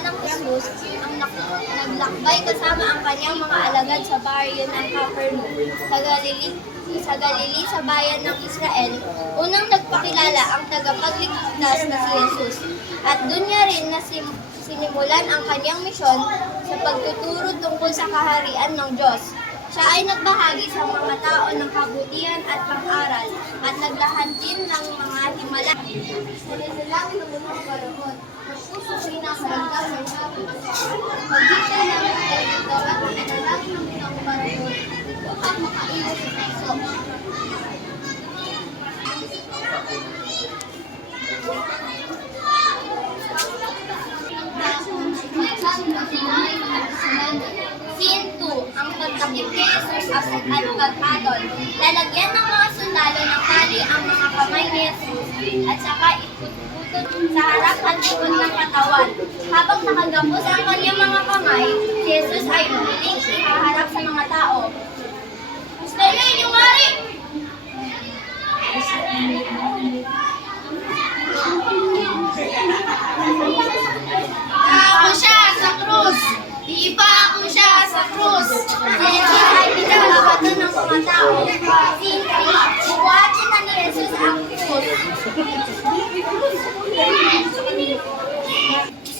ng Jesus ang naglakbay kasama ang kanyang mga alagad sa baryo ng Capernaum sa Galilee sa bayan ng Israel. Unang nagpakilala ang tagapagligtas na si Jesus at doon niya rin sinimulan ang kanyang misyon sa pagtuturo tungkol sa kaharian ng Diyos. Siya ay nagbahagi sa mga tao ng kabutihan at pang-aral at naglahad din ng mga himala. Sa nilalang ng unang karoon, nagpuso pinakaramdam ng sabi ng pag-ibig ng ito at nilalang ng unang karoon upang makaiwas sa puso. Scene 2, ang pagtakip kay Jesus at pagpatol. Lalagyan ng mga sundalo ng tali ang mga kamay ni Jesus at saka iputputod sa harap at likod ng katawan. Habang nakagapos ang kanyang mga kamay, si Jesus ay umuling ihaharap sa mga tao. Gusto niyo inyong mari! Ako siya sa krus! Ipa ako siya sa krus! Si Jesus ay pinagabatan ng mga tao. Bubuhatin na ni Jesus ang krus.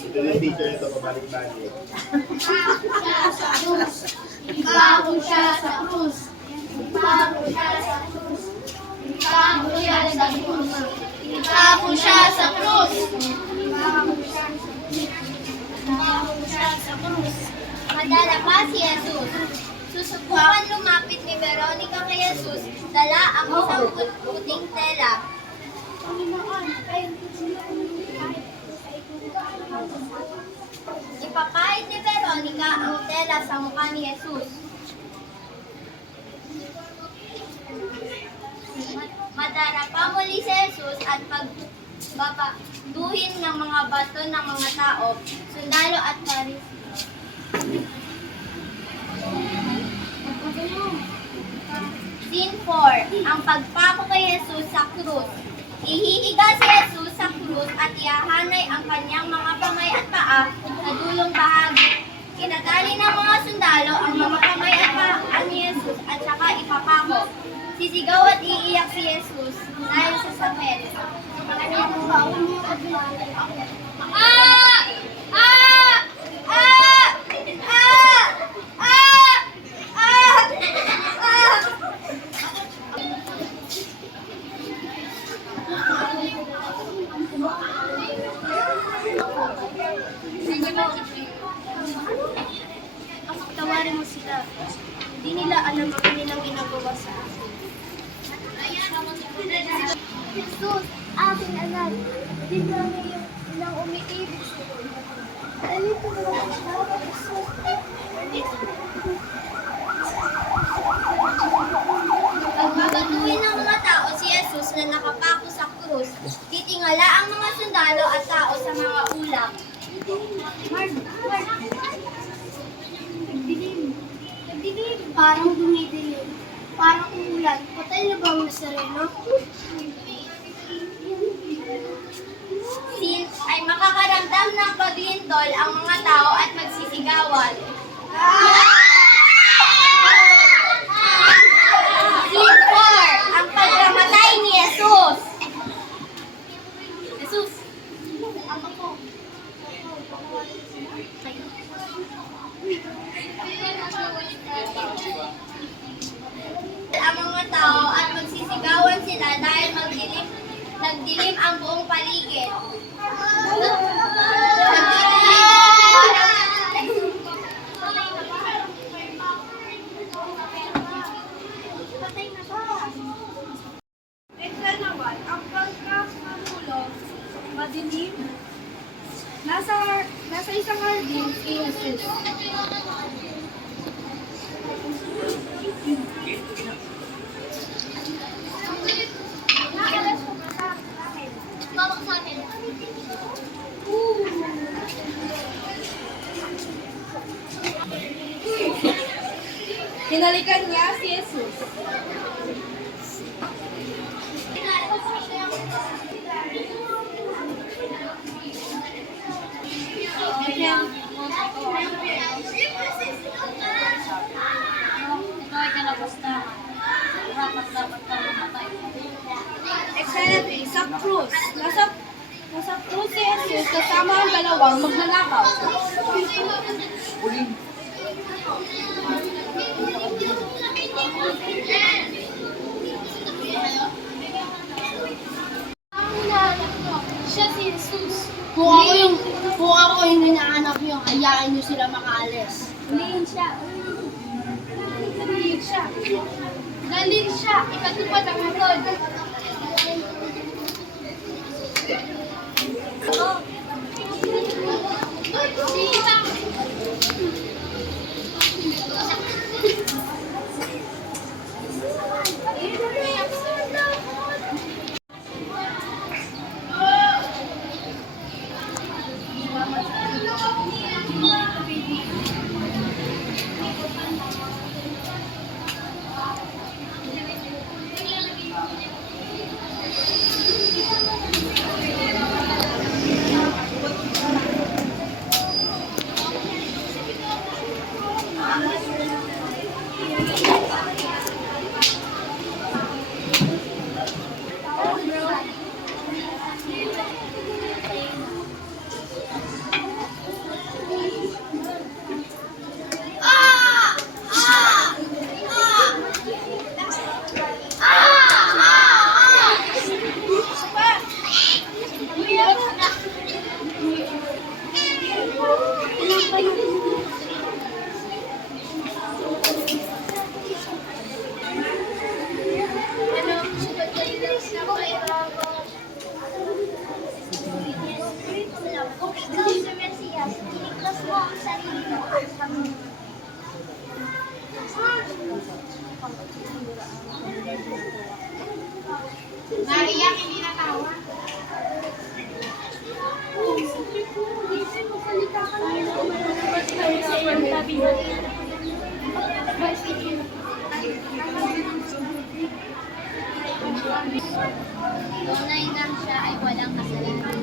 Ito yung teacher ito, pabalik-balik. Ipa ako siya sa krus! Ipa ako siya sa krus! Ipa ako siya sa krus! Ipa ako siya sa krus! Madala pa si Jesus. Susubukan lumapit ni Veronica kay Jesus, dala ang isang puting tela. Ipapahid ni Veronica ang tela sa mukha ni Jesus. Madarapa muli si Jesus at pagbabaduhin ng mga bato ng mga tao, sundalo at Pariseo. Scene 4, ang pagpako kay Jesus sa krus. Ihihiga si Jesus sa krus at ihahanay ang kanyang mga kamay at paa sa dulong bahagi. Kinatali ng mga sundalo ang mga kamay at paa ni Jesus at saka ipapako. Sisigaw at iiyak si Jesus dahil sa sakit. Tawarin mo sila. Hindi nila alam ang kanilang ginagawa sa akin. Jesus, aking anak, di ba ngayon ilang umiibig sa iyo? Alito na lang ang tawag, Jesus. Pagbabatuhin ng mga tao si Jesus na nakapako sa krus, titingala ang mga sundalo at tao sa mga ulap. Nagdilim. Parang dumidilim. Parang umulan. Patay na ba ang Nazareno? Since ay makakaramdam ng paglintol ang mga tao at magsisigawan. Scene 4, ang pagkamatay ni Jesus. Jesus. Ang mga tao at magsisigawan sila dahil nagdilim ang buong paligid. Naman, ang pagkakamulong, madilim, nasa isang hardin si Jesus. Bawang sa akin. Hinalikan niya si Jesus. Ito ay kalabastahan. Dapat ka mamatay. Excellently, sa krus. Nasa krus si Jesus kasama ang dalawang magnanakaw. Siya si Jesus. Kung ako yung hinahanap nyo, ayain nyo sila makaalis. Huliin siya. Huliin siya. Dalhin siya. Ikatupad ang utod. Kung ikaw si Mesias, iligtas mo ang sarili mo at kami. Naiyak, hindi natawa. Tunay na siya ay walang kasalanan.